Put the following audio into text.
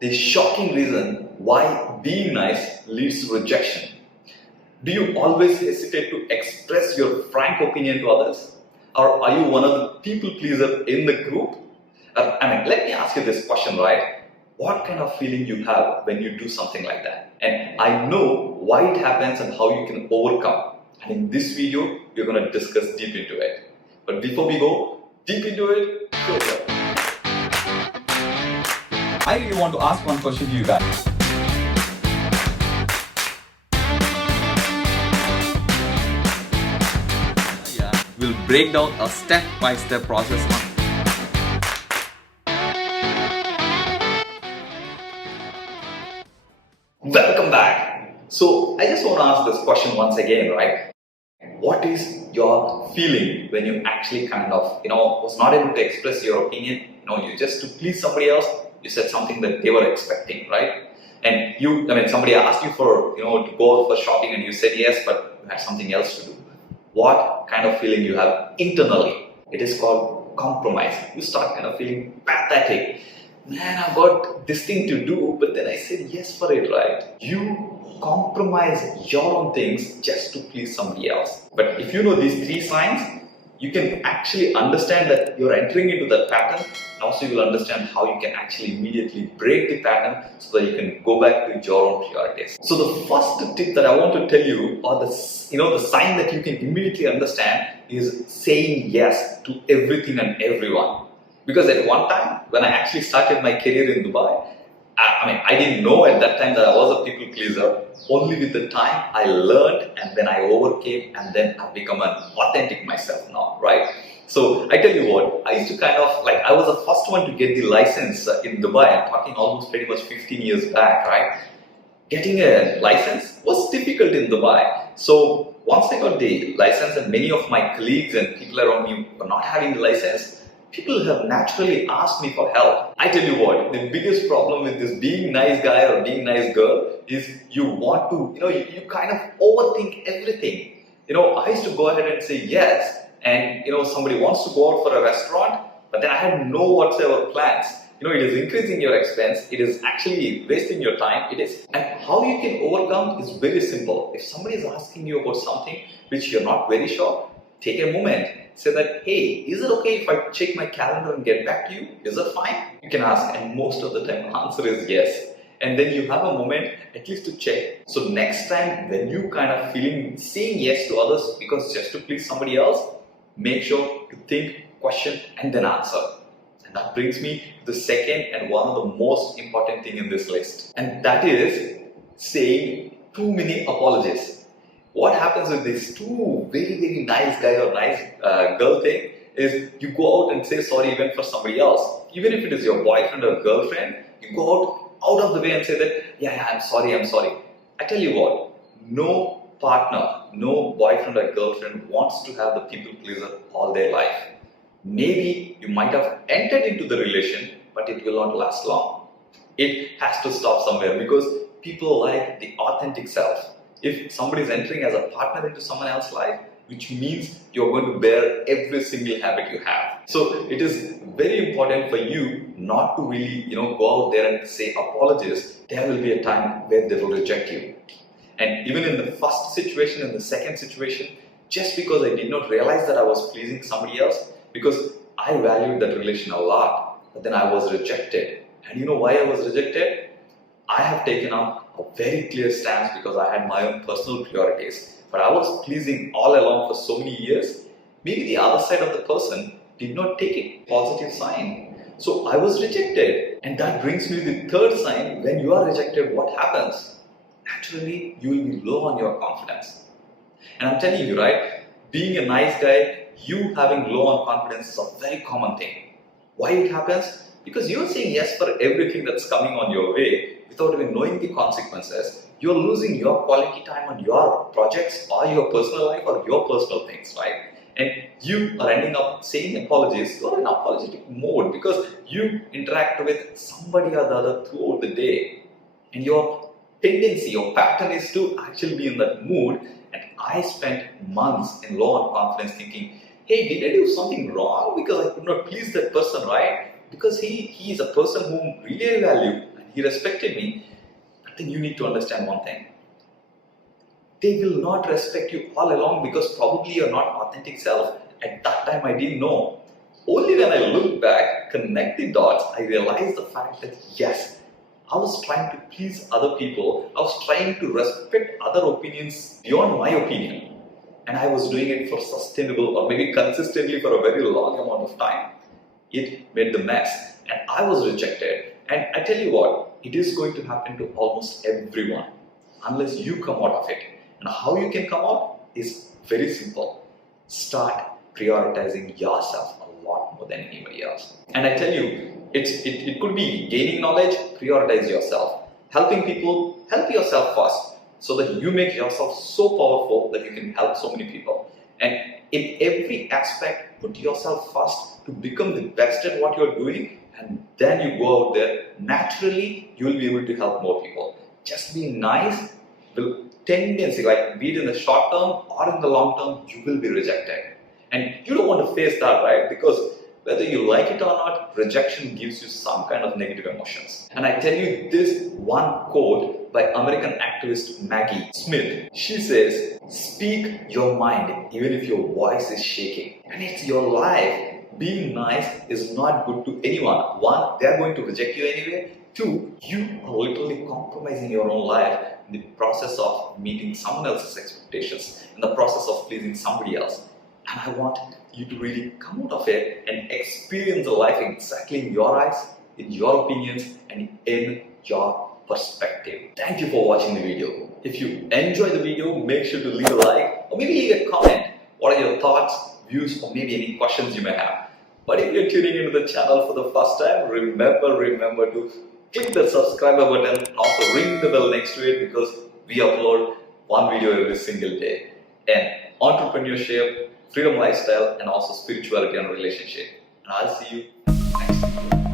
The shocking reason why being nice leads to rejection. Do you always hesitate to express your frank opinion to others? Or are you one of the people pleaser in the group? Let me ask you this question, right? What kind of feeling you have when you do something like that? And I know why it happens and how you can overcome. And in this video, we're going to discuss deep into it. But before we go deep into it, I really want to ask one question to you guys. We'll break down a step-by-step process on Welcome back. So I just want to ask this question once again, right? What is your feeling when you actually was not able to express your opinion? You just to please somebody else, you said something that they were expecting, right? And somebody asked you for, to go out for shopping and you said yes, but you had something else to do. What kind of feeling you have internally? It is called compromise. You start kind of feeling pathetic. Man, I've got this thing to do, but then I said yes for it, right? You compromise your own things just to please somebody else. But if you know these three signs, you can actually understand that you're entering into that pattern, and also you will understand how you can actually immediately break the pattern so that you can go back to your own priorities. So the first tip that I want to tell you, or the sign that you can immediately understand, is saying yes to everything and everyone. Because at one time, when I actually started my career in Dubai, I didn't know at that time that I was a people pleaser. Only with the time I learned, and then I overcame, and then I've become an authentic myself now, right? So I tell you what, I used to I was the first one to get the license in Dubai. I'm talking almost pretty much 15 years back, right? Getting a license was difficult in Dubai. So once I got the license, and many of my colleagues and people around me were not having the license, people have naturally asked me for help. I tell you what, the biggest problem with this being nice guy or being nice girl is you want to, you kind of overthink everything. I used to go ahead and say yes, and somebody wants to go out for a restaurant, but then I had no whatsoever plans. It is increasing your expense, it is actually wasting your time, it is. And how you can overcome is very simple. If somebody is asking you about something which you're not very sure, take a moment. Say that, hey, is it okay if I check my calendar and get back to you? Is that fine? You can ask, and most of the time the answer is yes. And then you have a moment at least to check. So next time when you kind of saying yes to others because just to please somebody else, make sure to think, question, and then answer. And that brings me to the second and one of the most important thing in this list. And that is saying too many apologies. What happens with this two very, very nice guy or nice girl thing is you go out and say sorry even for somebody else. Even if it is your boyfriend or girlfriend, you go out of the way and say that, yeah, I'm sorry. I tell you what, no partner, no boyfriend or girlfriend wants to have the people pleaser all their life. Maybe you might have entered into the relation, but it will not last long. It has to stop somewhere because people like the authentic self. If somebody is entering as a partner into someone else's life, which means you're going to bear every single habit you have. So it is very important for you not to really, go out there and say apologies. There will be a time where they will reject you. And even in the first situation and the second situation, just because I did not realize that I was pleasing somebody else, because I valued that relation a lot, but then I was rejected. And you know why I was rejected? I have taken up a very clear stance because I had my own personal priorities. But I was pleasing all along for so many years. Maybe the other side of the person did not take it positive sign. So I was rejected. And that brings me to the third sign. When you are rejected, what happens? Naturally, you will be low on your confidence. And I'm telling you, right, being a nice guy, you having low on confidence is a very common thing. Why it happens? Because you're saying yes for everything that's coming on your way without even knowing the consequences. You're losing your quality time on your projects or your personal life or your personal things, right? And you are ending up saying apologies. You're in apologetic mode because you interact with somebody or the other throughout the day. And your tendency, your pattern is to actually be in that mood. And I spent months in low on confidence thinking, hey, did I do something wrong because I could not please that person, right? Because he is a person whom really I value. he respected me. But then you need to understand one thing. They will not respect you all along because probably you're not authentic self. At that time, I didn't know. Only when I look back, connect the dots, I realized the fact that yes, I was trying to please other people. I was trying to respect other opinions beyond my opinion. And I was doing it for sustainable or maybe consistently for a very long amount of time. It made the mess and I was rejected. And I tell you what, it is going to happen to almost everyone unless you come out of it. And how you can come out is very simple. Start prioritizing yourself a lot more than anybody else. And I tell you, it could be gaining knowledge, prioritize yourself. Helping people, help yourself first so that you make yourself so powerful that you can help so many people. And in every aspect, put yourself first to become the best at what you're doing, and then you go out there, naturally you will be able to help more people. Just being nice will tendency, like be it in the short term or in the long term, you will be rejected. And you don't want to face that, right? Because whether you like it or not, rejection gives you some kind of negative emotions. And I tell you this one quote by American activist Maggie Smith. She says, speak your mind even if your voice is shaking. And it's your life. Being nice is not good to anyone. One, they're going to reject you anyway. Two, you are literally compromising your own life in the process of meeting someone else's expectations, in the process of pleasing somebody else. And I want you to really come out of it and experience the life exactly in your eyes, in your opinions, and in your perspective. Thank you for watching the video. If you enjoyed the video, make sure to leave a like or maybe leave a comment. What are your thoughts, views, or maybe any questions you may have? But if you're tuning into the channel for the first time, remember to click the subscribe button and also ring the bell next to it because we upload one video every single day. And entrepreneurship, freedom lifestyle, and also spirituality and relationship. And I'll see you next video.